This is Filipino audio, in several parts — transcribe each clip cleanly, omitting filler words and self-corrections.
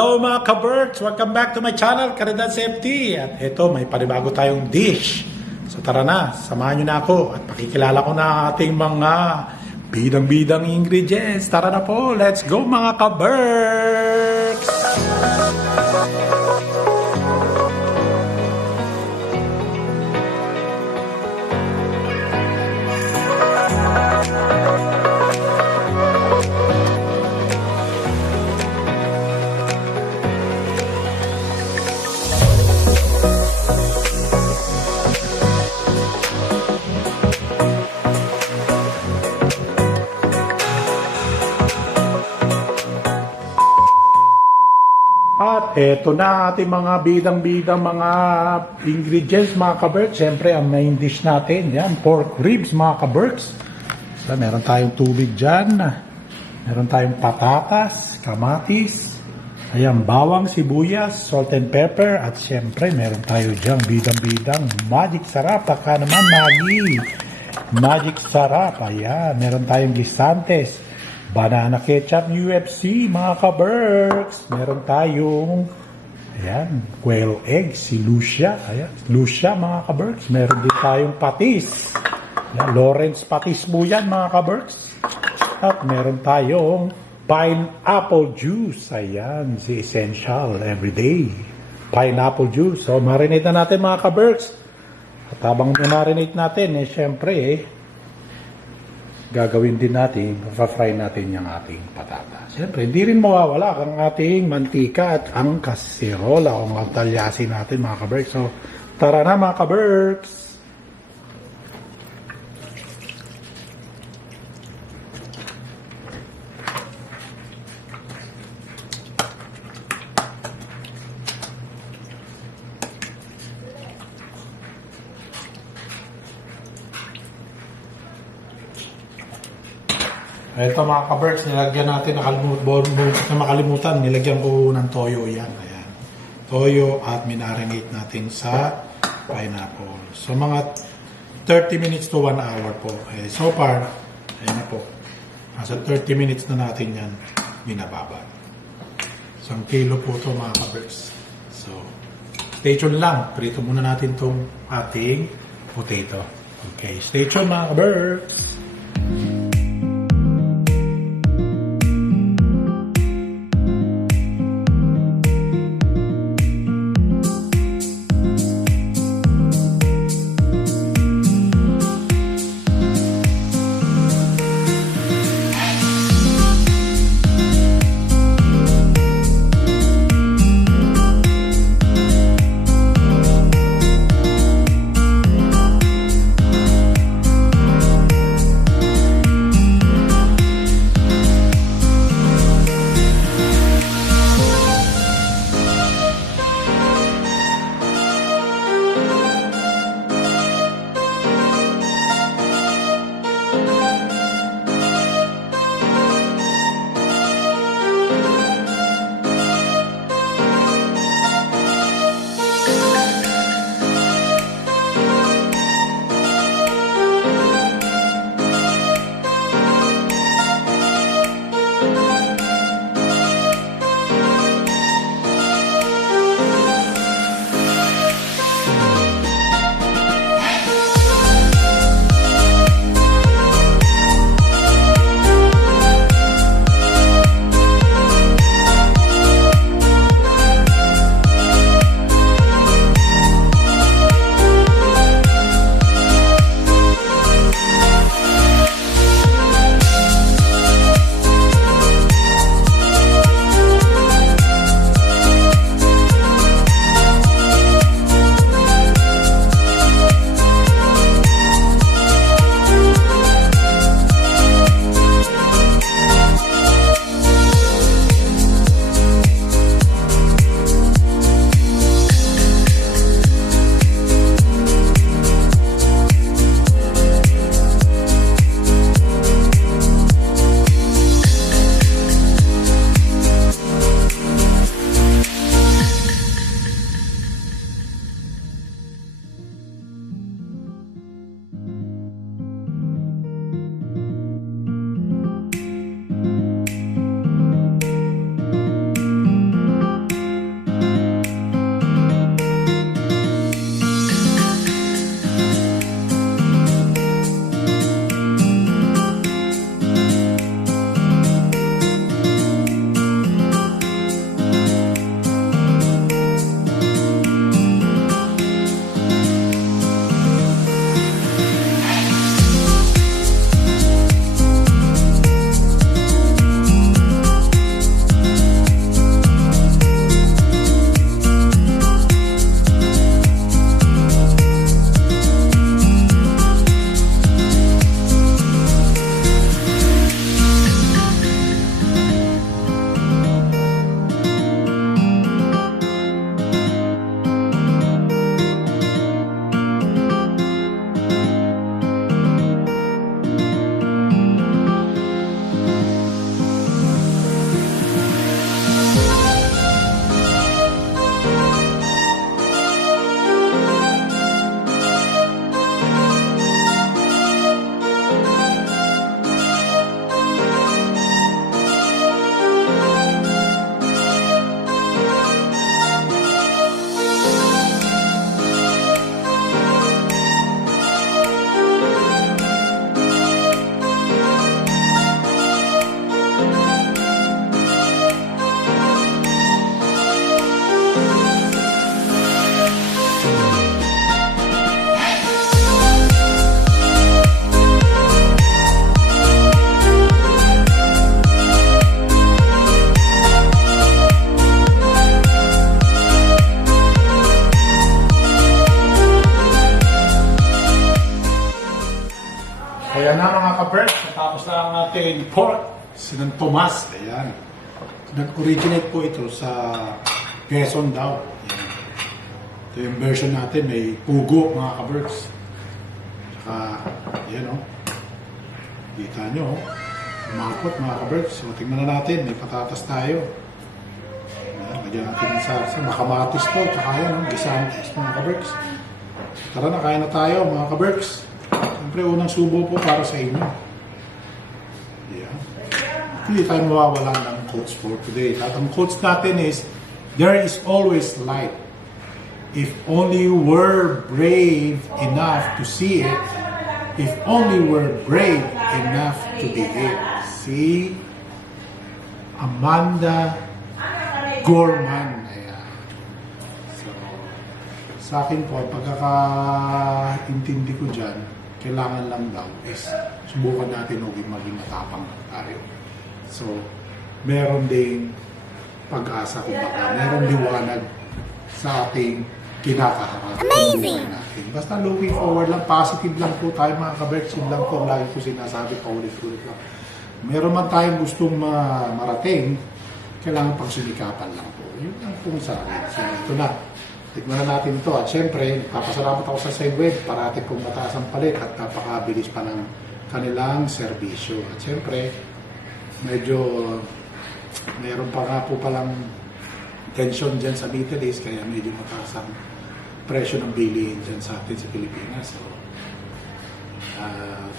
Hello mga ka-birds! Welcome back to my channel, Caridad Safety. At ito, may panibago tayong dish. So tara na, samahan nyo na ako at pakikilala ko na ating mga bidang-bidang ingredients. Tara na po, let's go mga ka-birds! At eto na ating mga bidang-bidang mga ingredients mga ka-birds. Siyempre ang main dish natin, yan, pork ribs mga ka-birds. So meron tayong tubig dyan, meron tayong patatas, kamatis, ayan, bawang, sibuyas, salt and pepper, at siyempre meron tayo dyan bidang-bidang magic sarap, baka naman magic sarap, ayan, meron tayong gisantes, banana ketchup UFC mga ka-berks. Meron tayong ayan, quail egg, si Lucia. Ayan, Lucia mga ka-berks. Meron din tayong patis. Ayan, Lawrence patis po yan mga ka-berks. At meron tayong pineapple juice. Ayan, si Essential Everyday pineapple juice. So marinate na natin mga ka-berks. At habang marinate natin, syempre gagawin din natin, fry natin yung ating patata. Siyempre, hindi rin mawawala ang ating mantika at ang kaserola o ang talyasin natin mga ka-berks. So, tara na mga ka-berks! Ito mga ka-berks, nilagyan natin, makalimutan, nilagyan ko ng toyo yan. Ayan. Toyo at minarinate natin sa pineapple. So mga 30 minutes to 1 hour po. So far, ayan na po. Nasa 30 minutes na natin yan binababa. So 1 kilo po ito mga ka-berks. So stay tuned lang. Prito muna natin itong ating potato. Okay, stay tuned mga ka-berks. Ayan na mga ka-Berks, natapos na ang ating pork San Tomas. Ayan. Nag-originate po ito sa Quezon daw. Ayan. Ito yung version natin, may pugo mga ka-Berks. Tsaka, ayan o. Kita nyo o. Umakot mga ka-Berks. So, tingnan na natin, may patatas tayo. Ayan, lagyan natin ng sarsa. Makamatis to, tsaka ayan o, gisantes mga ka-Berks. Tara na, kain na tayo mga ka-Berks. Siyempre, unang subo po para sa inyo. Yeah. Hindi tayo mawawala ng quotes for today. At ang quotes natin is, there is always light. If only you were brave enough to see it, if only we're brave enough to be it. Si Amanda Gorman. Ayan. So, sa akin po, pagkakaintindi ko dyan, kailangan lang daw is subukan natin maging matapang tayo. So, meron ding pag-asa kung baka, meron liwanag sa ating kinakaharap. Amazing! Natin. Basta looking forward lang, positive lang po tayo mga ka-Berks. Yun lang po, lagi ko sinasabi, paulit-ulit lang. Meron man tayong gustong marating, kailangan pang sumikapan lang po. Yun lang po sa akin. So, ito na. Tignan na natin ito. At syempre, papasalamat ako sa Segway. Parati pong mataas ang palit at napakabilis pa ng kanilang serbisyo. At syempre, medyo meron pa nga po palang tension dyan sa Middle East, kaya medyo mataas ang presyo ng bilihin dyan sa atin sa Pilipinas. So,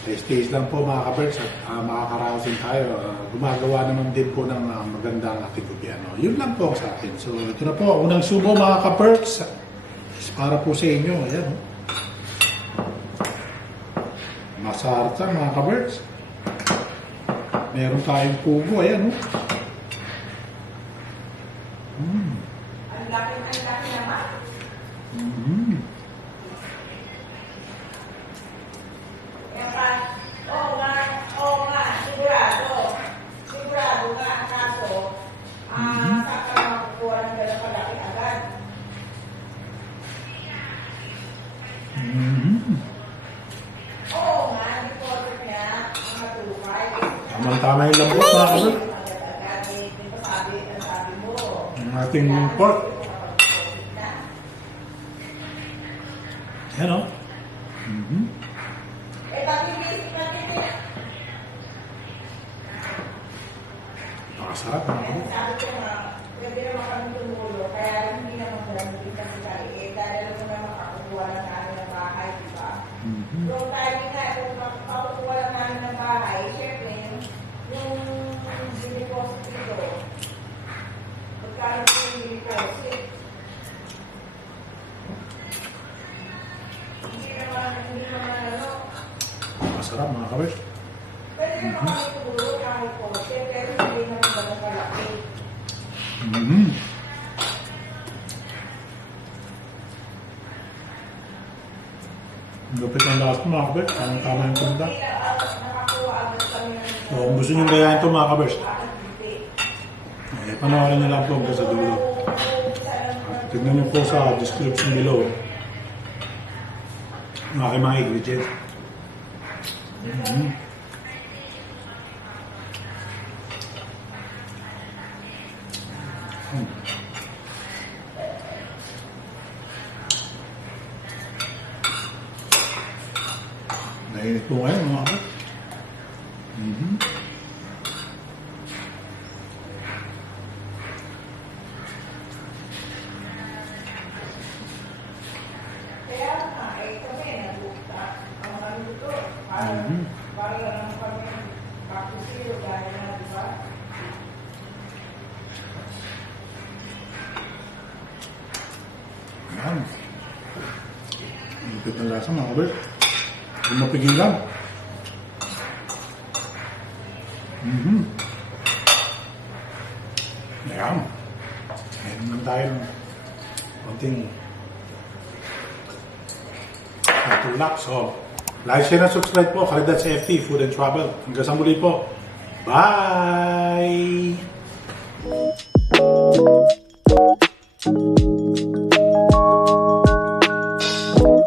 taste lang po mga ka-Berks at makakaraosin tayo. Gumagawa naman din po ng magandang ating gobyerno. Yun lang po sa atin. So, ito na po. Unang subo mga ka-Berks. Para po sa inyo. Ayan. Masarta mga ka-Berks. Meron tayong pugo. Ayan. Ang laki naman. Oo nga, sigurado nga ang kaso, saan ka makukuha ng gano'ng kalaki agad? Oo nga, deposit niya, ang matulukay. Tama-tama yung lambot mga ka-Berks. Sabi mo. Ang ating pork. Ayan o. Bakit basic natin yan? Napakasarap mga ka-Berks. Sabi ko nga, pwede naman kami tumulo, kaya hindi naman kami kasi dahil alam mo naman makakukuha lang namin ng bahay, di ba? Yung tayo nga, kung makakukuha lang namin ng bahay, syempre, yung deposit dito, magkano yung deposit? Hindi naman Napakasarap mga ka-Berks. pwede naman kami tumulo ng deposit, pero hindi naman ganun kalaki. Lupit ang lakas mga ka-Berks. Tama yung tunda. Nakakuha agad kami ng So, kung gusto nyo gayahin ito mga ka-Berks, panoorin nyo lang po hanggang sa dulo. At tignan nyo po sa description below ang aking mga ingredients. Nainit po ngayon mga ka-Berks. Kaya nga, kami nagbuka. Ang ano dito, para lang kami kakusiro, gaya na, di ba? Ayan. Lupit ng lasa mga ka-Berks. Huwag mapigilan. Ayan. Ayan naman tayo ng konting tulak. So, like, share, and subscribe po. Kalidad sa FT, Food and Travel. Hanggang sa muli po. Bye!